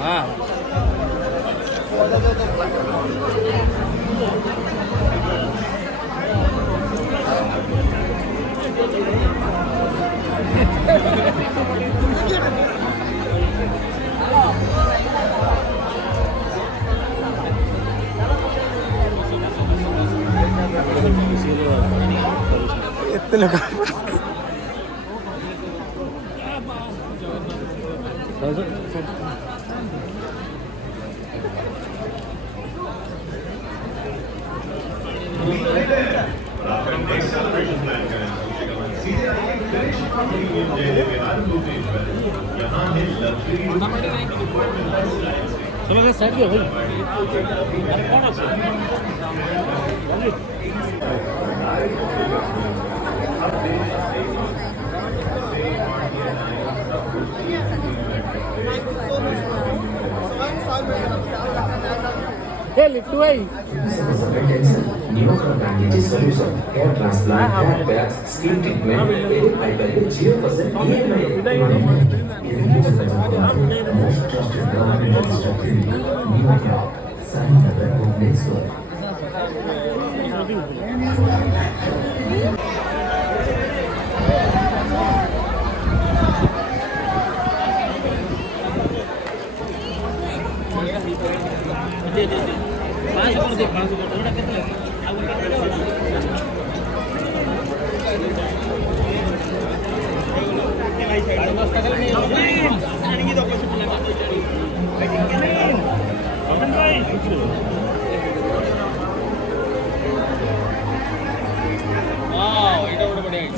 हाँ इतने लोग चलो साइड पे भाई Hey, lift away. Neocrobandages solution, hair transplant, hair packs, skin treatment, edit fiber, 0% EMI. Most trusted government structure, Neocrop, signing the record next one. wow, itu udah बढ़िया है।